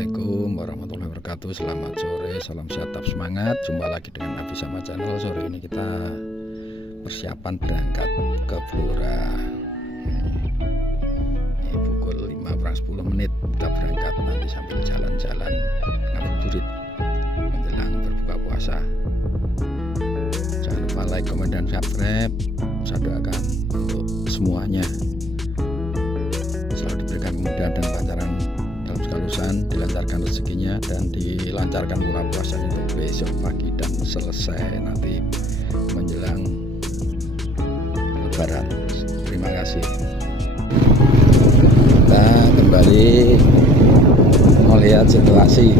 Assalamualaikum warahmatullahi wabarakatuh. Selamat sore, salam sehat, tetap semangat. Jumpa lagi dengan Abi Sama Channel. Sore ini kita persiapan berangkat ke Blora. Ini pukul 5:10 kita berangkat, nanti sambil jalan-jalan ngabuburit menjelang berbuka puasa. Jangan lupa like, komen, dan subscribe. Saya doakan untuk semuanya selalu diberikan kemudahan dan kelancaran dalam segala urusan, dilancarkan rezekinya dan dilancarkan pula puasanya untuk besok pagi dan selesai nanti menjelang Lebaran. Terima kasih. Kita kembali melihat situasi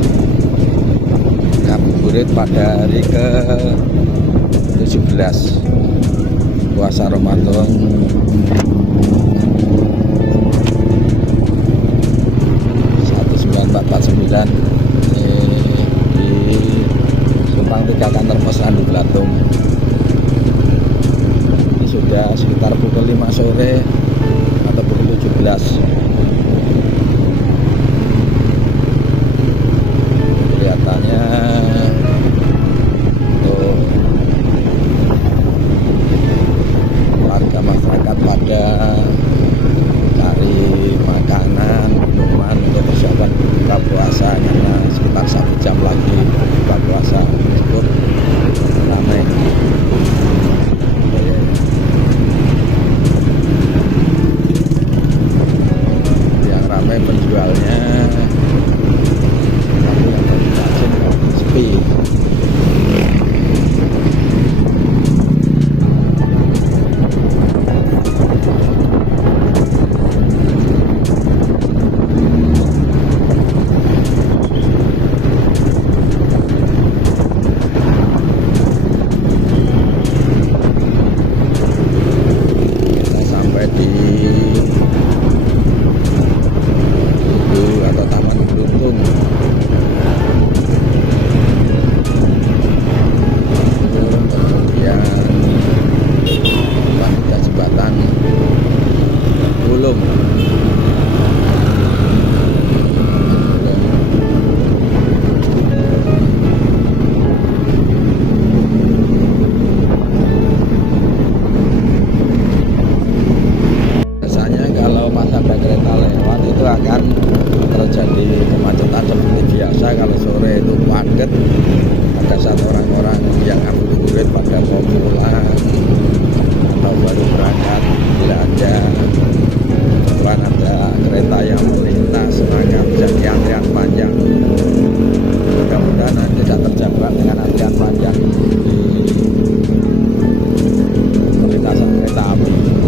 ngabuburit pada hari ke-17 puasa Ramadan 1449 di Simpang 3 Kantor Pos Randu Blatung. Ini sudah sekitar pukul 5 sore atau pukul 17. Kelihatannya untuk warga masyarakat pada cari makanan, minuman untuk persiapan buka puasa, karena sekitar 1 jam lagi buka puasa. Cukup ramai. Yang ramai penjualnya, tapi yang sepi. Akan terjadi kemacetan seperti biasa. Kalau sore itu padat, pada saat orang-orang yang ngabuburit pada mau pulang atau baru berangkat belanja, kebetulan ada kereta yang melintas, maka menjadi antrian panjang. Mudah-mudahan nanti tidak terjebak dengan antrian panjang di perlintasan kereta api.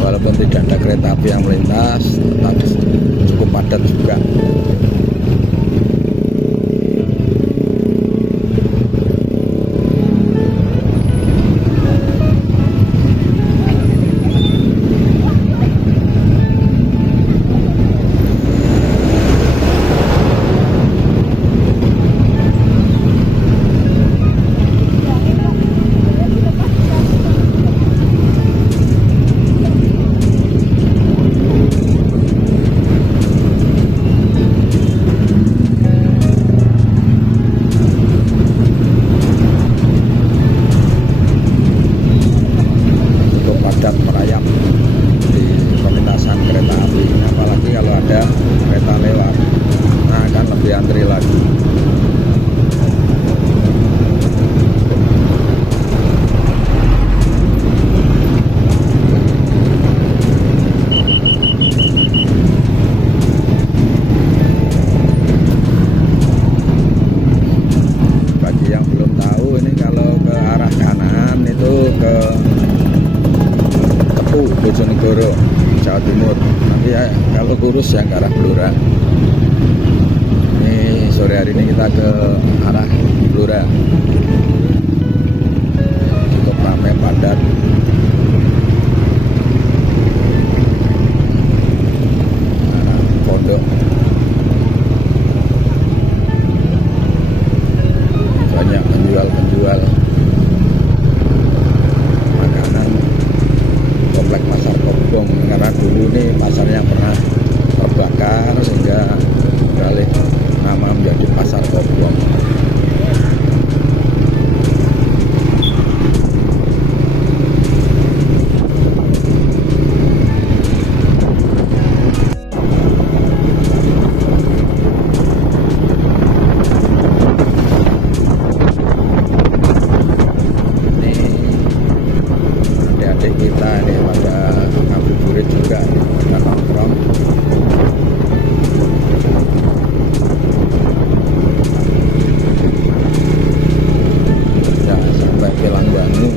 Walaupun tidak ada kereta api yang melintas, tetapi cukup padat juga. Merayap di perlintasan kereta api, apalagi kalau ada kereta lewat, nah akan lebih antri lagi. Bagi yang belum tahu, ini kalau ke arah kanan itu ke Bojonegoro, Jawa Timur. Nanti ya, kalau lurus yang ke arah Blora. Ini sore hari ini kita ke arah Blora. ramai padat. Pondok banyak penjual makanan. Komplek Pasar Kobong, karena dulu ini pasarnya pernah terbakar sehingga beralih nama menjadi Pasar Kobong. Kita ini pada ngabuburit juga, pada nongkrong. Ya sampai Kilang Bangu,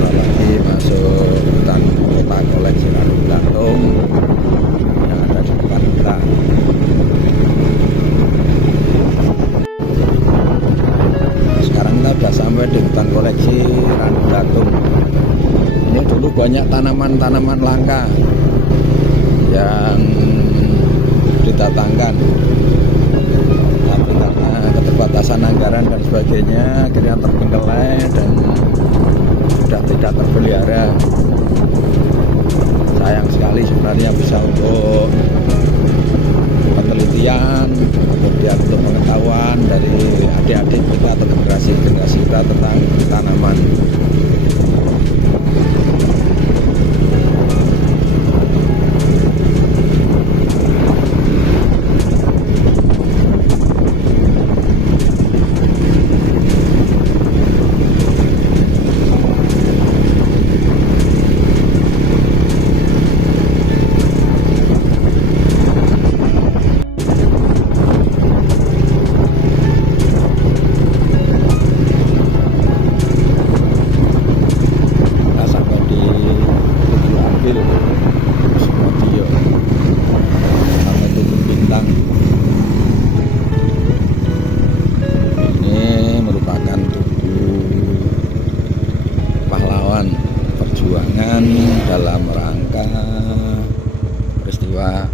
lagi masuk hutan kota koleksi Ranum Blantung yang ada di depan kita. Sekarang kita sudah sampai di hutan koleksi Ranum Blantung. Ini dulu banyak tanaman-tanaman langka yang didatangkan, tapi karena keterbatasan anggaran dan sebagainya akhirnya terbengkelai dan sudah tidak terpelihara. Sayang sekali sebenarnya, bisa untuk penelitian, kemudian untuk pengetahuan dari adik-adik kita atau generasi-generasi kita tentang tanaman. Perjuangan dalam rangka peristiwa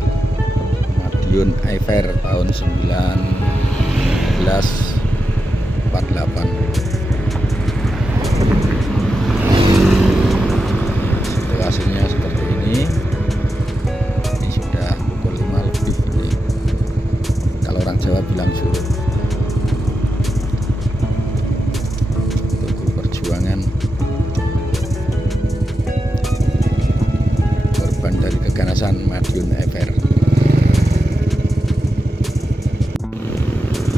Madiun Fair tahun 1948. Situasinya seperti ini. Ini sudah pukul 5 lebih ini. Kalau orang Jawa bilang surut. Tugu perjuangan dari keganasan Madiun Fair.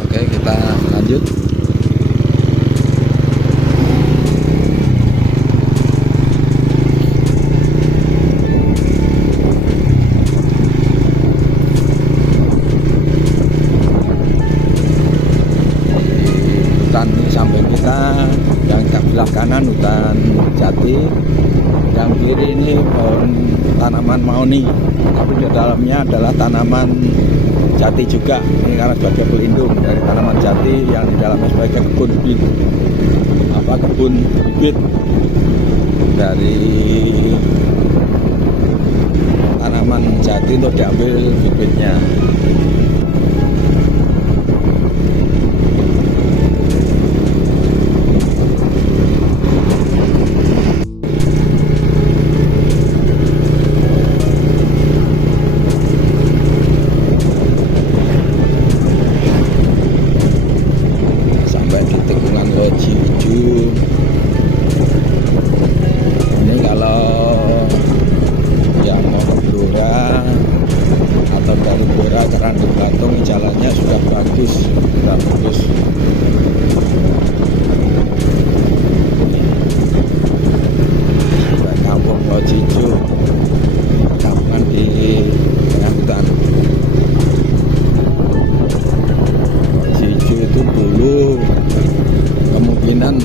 Oke, kita lanjut. Hutan di samping kita, yang sebelah kanan hutan jati, yang kiri ini pohon tanaman mahoni, tapi di dalamnya adalah tanaman jati juga. Ini karena sebagai pelindung dari tanaman jati yang di dalamnya sebagai kebun bibit dari tanaman jati untuk diambil bibitnya. Ini kalau yang mau ke Blora atau dari Blora ke Ranum Blantung, jalannya sudah bagus. Sudah kampung Lojiju, kampungan di tengah hutan. Lojiju itu dulu kemungkinan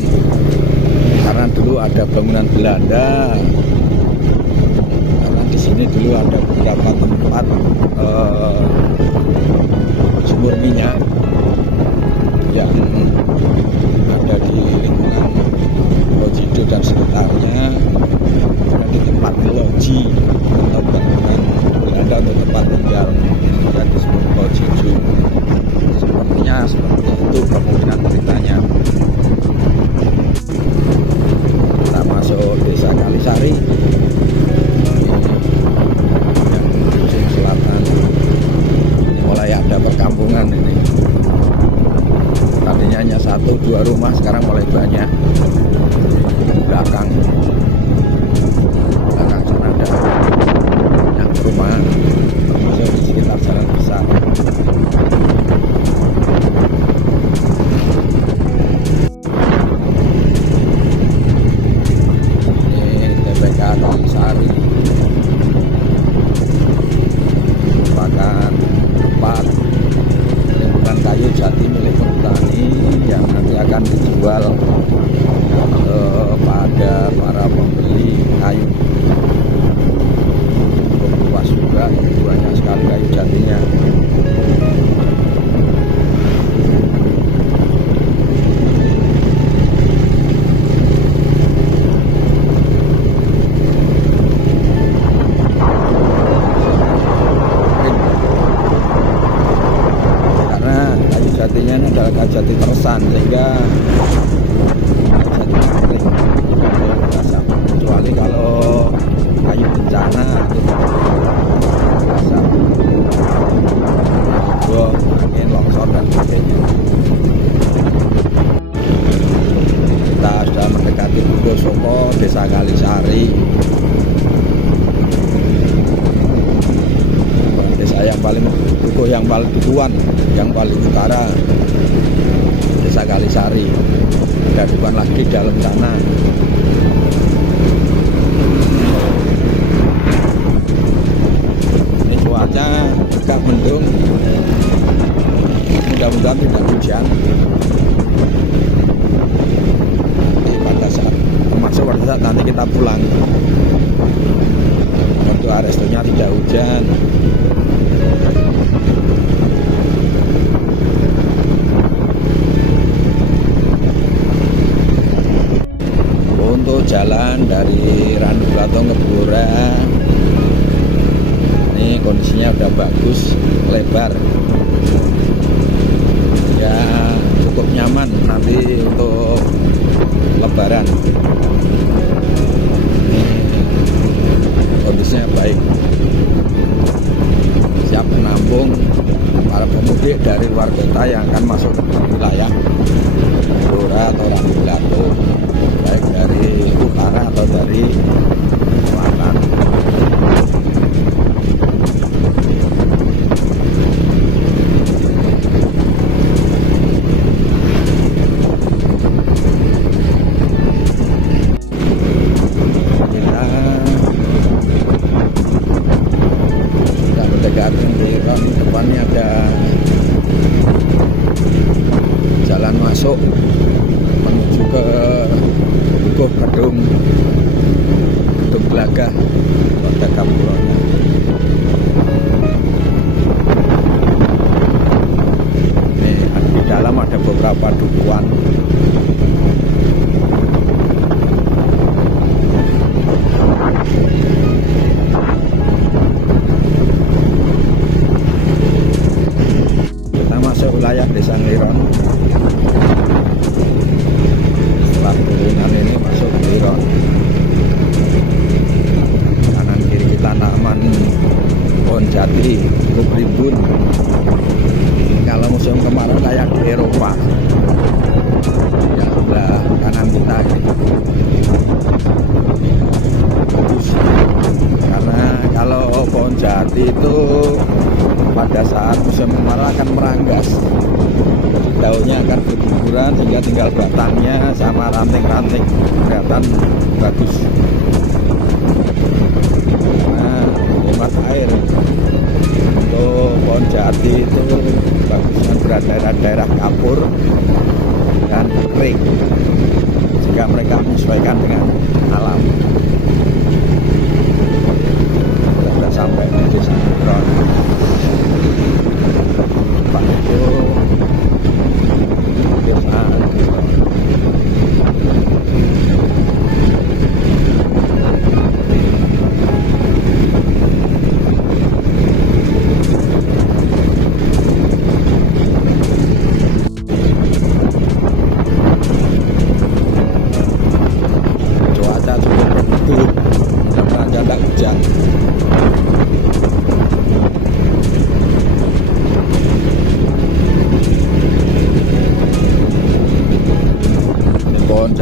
karena dulu ada bangunan Belanda, karena di sini dulu ada beberapa tempat sumur minyak yang ada di lingkungan Projido dan sekitarnya di tempat loji atau bangunan beranda untuk tempat tinggal yang disebut Projido. Sepertinya seperti itu kemungkinan beritanya. Kita masuk desa Kalisari yang ujung selatan. Ini mulai ada perkampungan ini. Tadinya hanya 1-2 rumah, sekarang mulai banyak. Belakang sana ada banyak rumah, termasuk di sekitar jalan besar. Ini TPK Kalisari merupakan tempat rimbunan kayu jati milik perhutani yang nanti akan dijual kepada para pembeli kayu. Cukup luas juga, banyak sekali kayu jatinya. Karena kayu jatinya ini adalah kayu jati tersan, sehingga kecuali kalau kayu bencana itu basah, angin, longsor dan sebagainya. Kita sudah mendekati Purwosoko, desa Kalisari, desa yang paling dukuh, yang paling dukuhan, yang paling utara, desa Kalisari. Ada bukan lagi dalam sana. Ini cuaca agak mendung, mudah-mudahan tidak hujan. Pada saat masuk, pada saat nanti kita pulang, untuk restonya tidak hujan. Untuk jalan dari Randu Blatung ke Blora ini kondisinya udah bagus, lebar ya, cukup nyaman nanti untuk lebaran. Ini kondisinya baik, siap menampung para pemudik dari luar kota yang akan masuk ke wilayah Blora atau Randu Blatung, baik dari utara atau dari selatan. Kita sudah mendekati Liron, depannya ada jalan masuk menuju ke gedung Gelagah Kota Kampuronya. Ini di dalam ada beberapa dukuhan. Kita masuk wilayah Desa Liron. Setelah turunan ini masuk Liron, kanan kiri kita Taman Pohon Jati, cukup rimbun. Kalau musim kemarau kayak di Eropa. Ya sebelah kanan kita gitu. Bagus. Karena kalau pohon jati itu pada saat musim kemarau akan meranggas, daunnya akan berguguran sehingga tinggal batangnya sama ranting-ranting kelihatan bagus. Nah, hemat air untuk pohon jati itu bagusnya berada daerah kapur dan kering sehingga mereka menyesuaikan dengan alam. Sudah sampai di Desa Liron. Pak itu Desa Liron.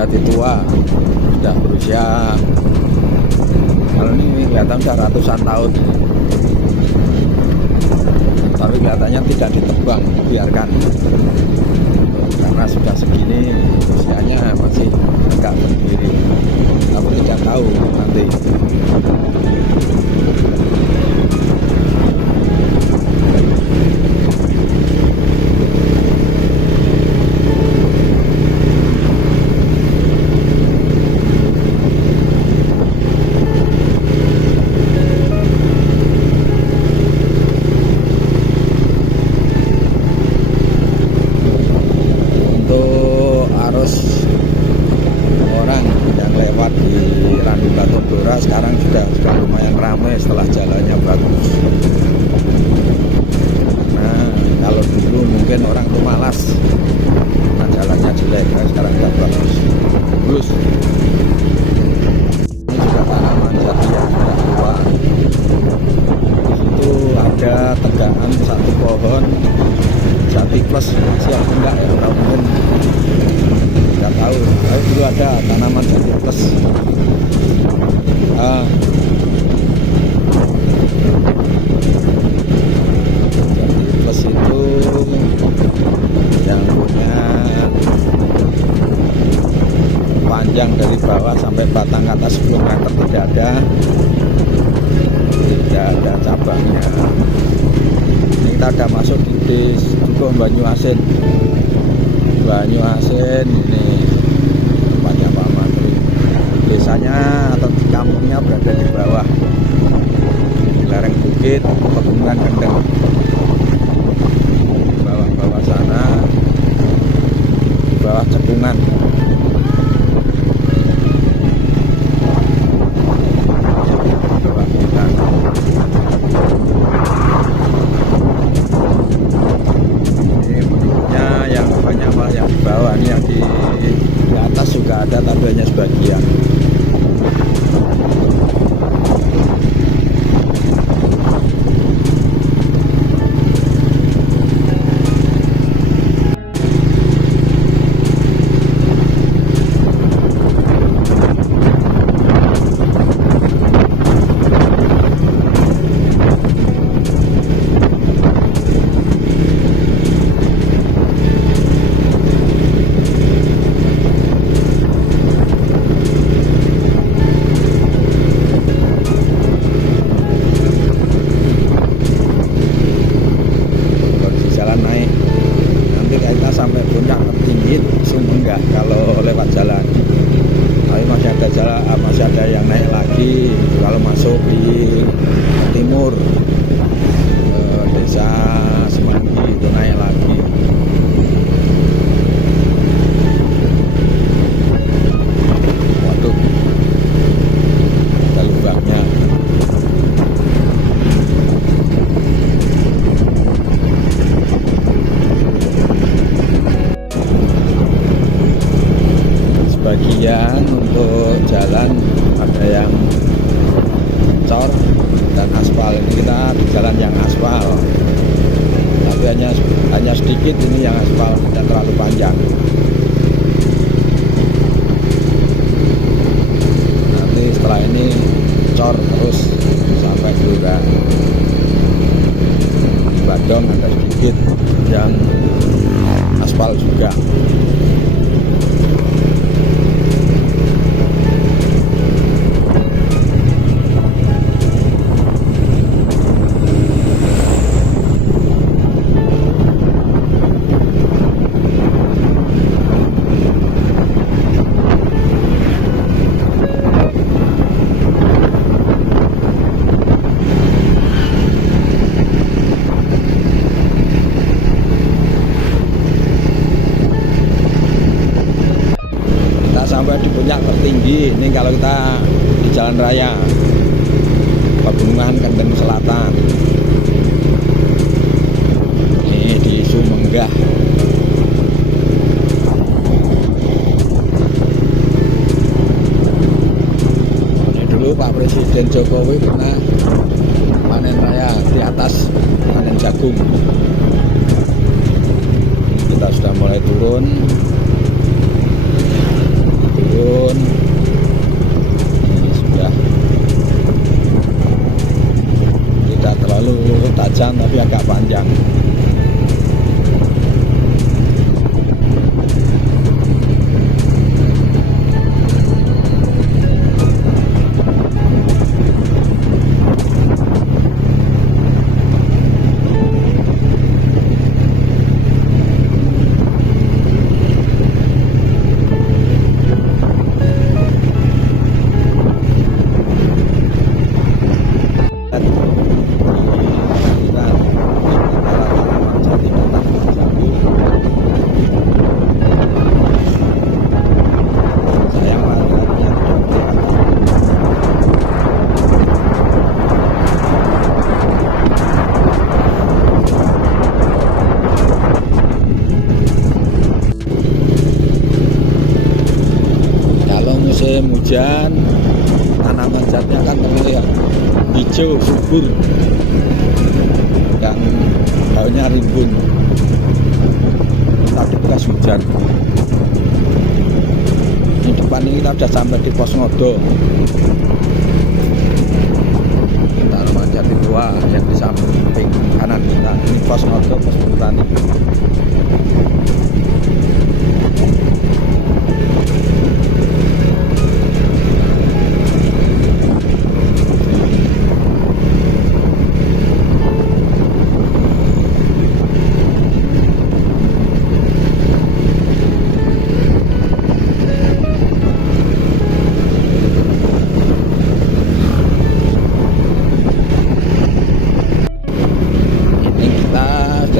jati tua, sudah berusia, kalau ini kelihatan sudah ratusan tahun, tapi kelihatannya tidak ditebang, dibiarkan karena sudah segini usianya masih agak berdiri. Aku tidak tahu nanti. Sekarang sudah lumayan ramai setelah jalannya bagus. Nah, kalau dulu mungkin orang tuh malas, nah jalannya jelek, nah, sekarang sudah bagus. Bagus. Ini juga tanaman jati yang sudah tua. Di situ ada tegangan satu pohon jati plus, masih ada enggak ya? Mungkin nggak tahu. Tapi dulu ada tanaman jati plus. Jadi plus itu yang punya panjang dari bawah sampai batang ke atas 10 meter, tidak ada cabangnya. Ini kita ada masuk di Dukuh Banyuasin ini tempatnya Pak Menteri. Desanya atau kampungnya berada di bawah di lereng bukit pegunungan Kendeng, di bawah sana, di bawah cekungan. Ini penduduknya yang banyak malah yang di bawah, ini yang di atas juga ada tapi hanya sebagian. Sampai puncak tertinggi Sumenggah kalau lewat jalan, tapi masih ada jalan, masih ada yang naik lagi kalau masuk di timur desa Semanggi itu naik lagi. Waduh, ada lubangnya. Bagian untuk jalan ada yang cor dan aspal. Ini kita di jalan yang aspal, tapi hanya sedikit ini yang aspal, tidak terlalu panjang. Nanti setelah ini cor terus sampai Blora. Di Badong ada sedikit yang aspal juga. Sampai di puncak tertinggi ini kalau kita di jalan raya Pegunungan Kendeng Selatan, ini di Sumenggah. Ini dulu Pak Presiden Jokowi pernah panen raya di atas, panen jagung. Kita sudah mulai turun. turun. Ini sudah tidak terlalu tajam tapi agak panjang. Musim hujan tanaman jatnya kan terlihat hijau subur dan daunnya rimbun. Tadi bekas hujan. Di depan ini kita sudah sampai di pos Ngodo. Tanaman jati tua yang di samping kanan kita ini pos Ngodo, pos Perhutani.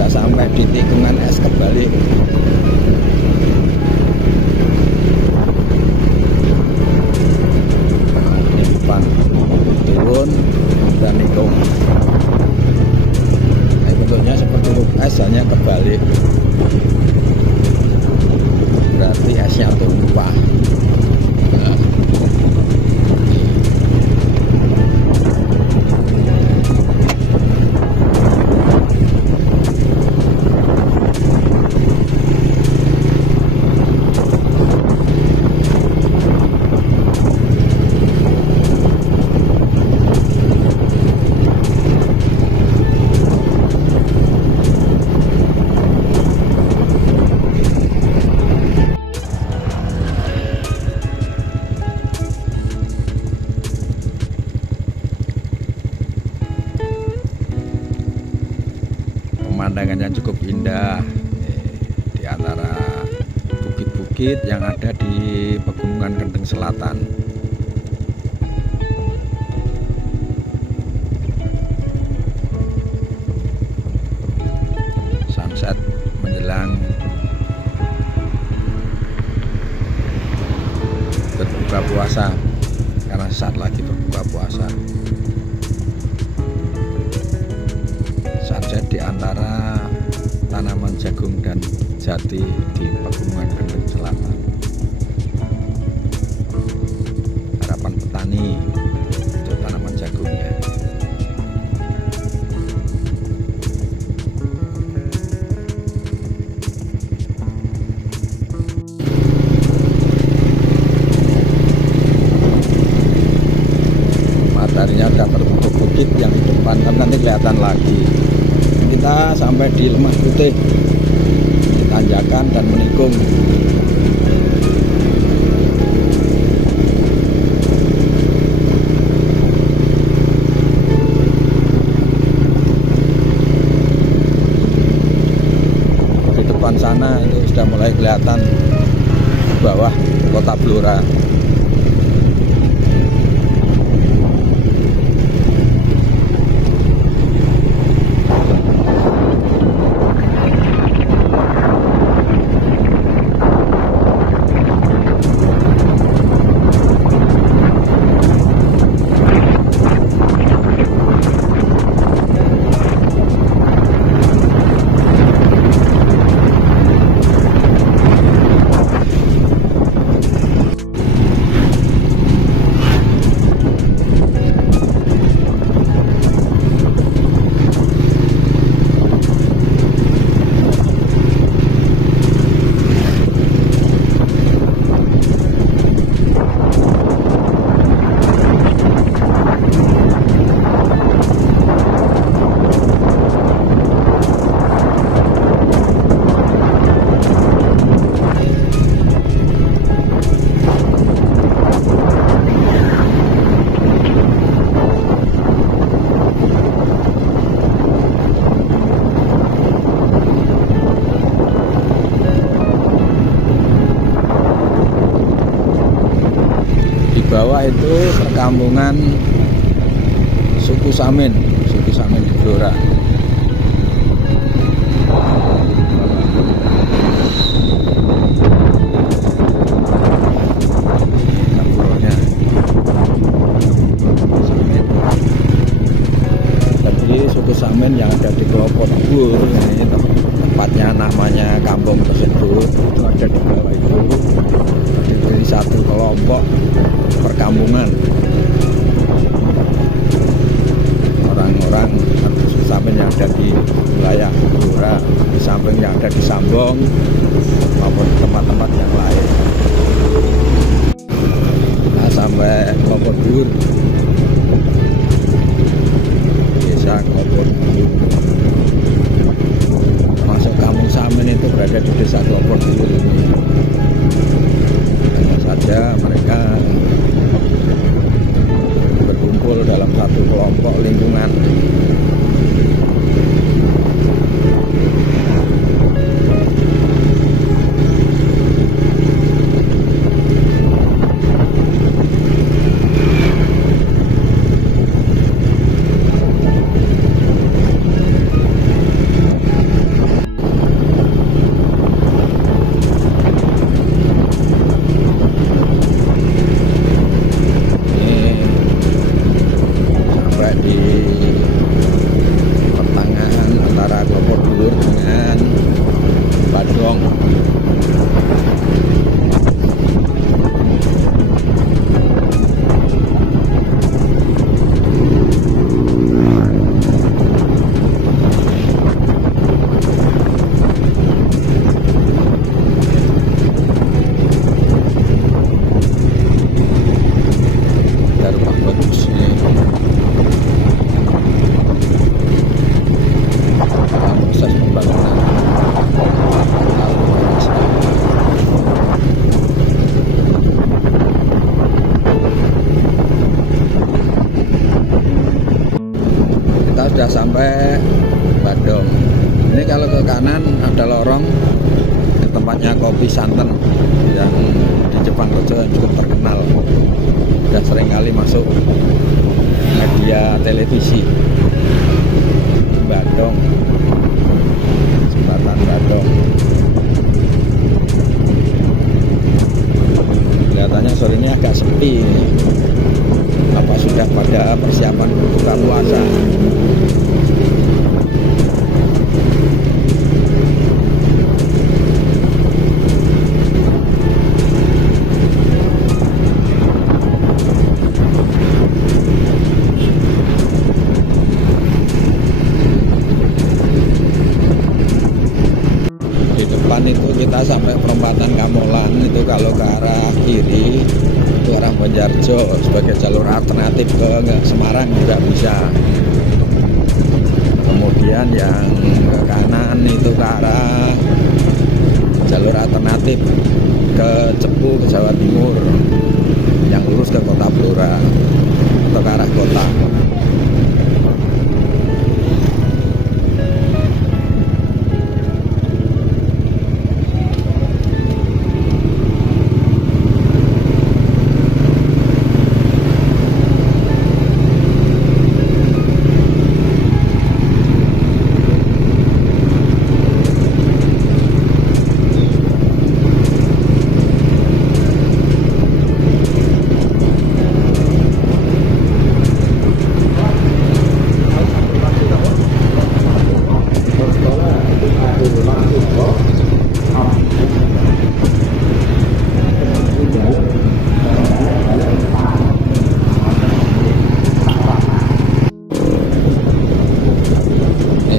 Sampai di tikungan es kebalik. Ini depan turun dan nikung. Nah, bentuknya seperti huruf S hanya kebalik. Berarti esnya tumpah. Nah. Pemandangannya cukup indah di antara bukit-bukit yang ada di Pegunungan Kendeng Selatan. Sunset menjelang berbuka puasa karena saat lagi berbuka puasa. Sunset di antara tanaman jagung dan jati di Pegunungan Kendeng Selatan. Harapan petani untuk tanaman jagungnya. Mataharinya sudah tertutup bukit yang di depan, kan nanti kelihatan lagi. Kita sampai di Lemah Putih, di tanjakan dan menikung. Di depan sana itu sudah mulai kelihatan bawah Kota Blora. bawah itu perkampungan suku Samin di Blora. Suku Samin yang ada di Kelopot Dhuwur, ini tempatnya namanya kampung tersebut, itu ada di bawah itu, terdiri satu kelompok perkampungan orang-orang suku Samin yang ada di wilayah Blora, di samping yang ada di Sambong maupun tempat-tempat yang lain. Nah, sampai Kelopot Dhuwur, termasuk kampung Samin itu berada di desa Kelopot Dhuwur ini. Hanya saja mereka berkumpul dalam satu kelompok lingkungan. Sudah sampai Badung. Ini kalau ke kanan ada lorong ke tempatnya kopi santan yang di Jepang Kojo yang cukup terkenal, sudah sering kali masuk media televisi. Badung, jembatan Badung. Kelihatannya sore ini agak sepi ini. Apa sudah pada persiapan berbuka puasa? Di depan itu kita sampai perempatan Kamolan, itu kalau ke arah kiri itu arah Banjarjo sebagai jalur alternatif ke Semarang juga bisa. Kemudian yang ke kanan itu ke arah jalur alternatif ke Cepu ke Jawa Timur, yang lurus ke kota Blora atau ke arah kota.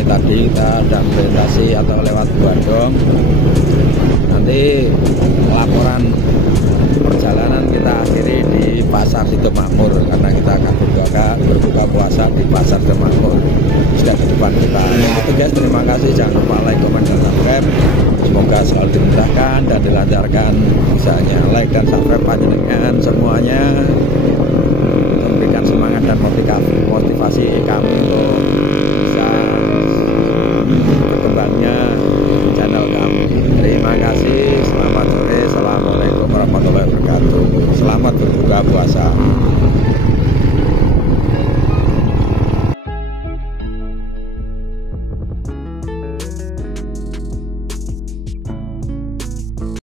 Tadi kita sudah melintasi atau lewat Badung. Nanti laporan perjalanan kita akhiri di Pasar Sidomakmur, karena kita akan berbuka puasa di Pasar Sidomakmur sudah di depan kita. Itu guys, terima kasih, jangan lupa like, komen, dan subscribe. Semoga selalu dimudahkan dan dilancarkan usahanya. Like dan subscribe panjenengan semuanya memberikan semangat dan motivasi kami untuk bisa berkembangnya channel kami. Terima kasih. Selamat sore. Assalamualaikum warahmatullahi wabarakatuh. wabarakatuh. Selamat berbuka puasa.